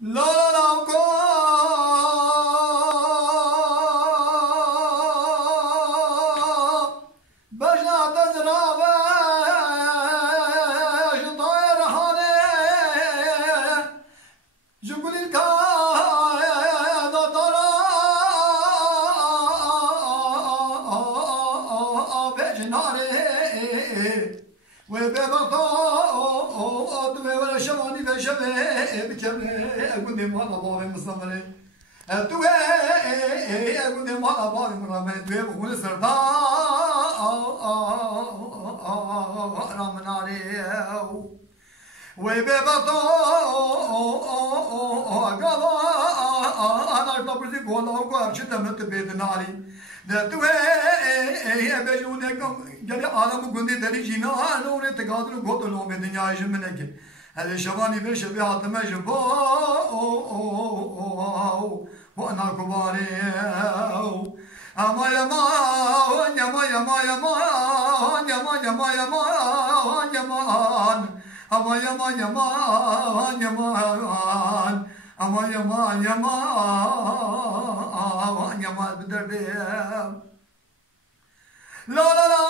لا لا لا کو بجنا تزرابه طاير حالي جقول الكايا دطرا بجناري وببطاط ولا شماني بشبه بكمل أقول لي ما أبغى مصمري توي أقول لي ما أبغى مرامي توي بقول سردا رامناري وببطاط قلا أنا أرتبط بقولا وقارش دمت بيدناري توي بجونكم جري عالم قندي دري جينا أنا تقادر قدلوا بدنيا جمنك هذا شباني بيش بيعط مجبو وأنا كباري أما يما يما يما يما يما يما يما يما أما يما يما يما أما يما يما يما بدربي لا لا لا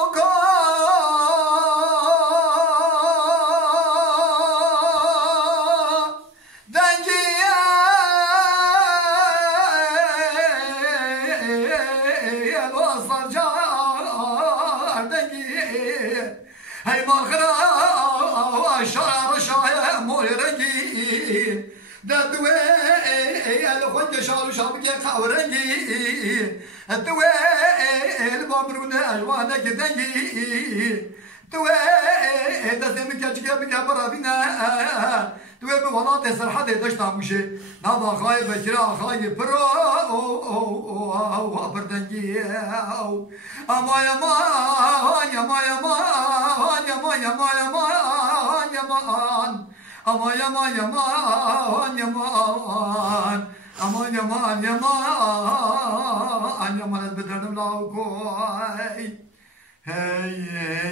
هاي مغرى شعر شعر مورنجي دوي الخد شعر شعر خاورنجي دوي البامرون اجوانك دنجي دوي دسم كاتشك بكبر بنا دوي بولات سرحه دشتا مشي نضا خايب بجرا خايب برو بردنجي اما يما يما يما يما يما يما يما اما يما يما يما اما يما يما يما بدرنا لاوكاي هي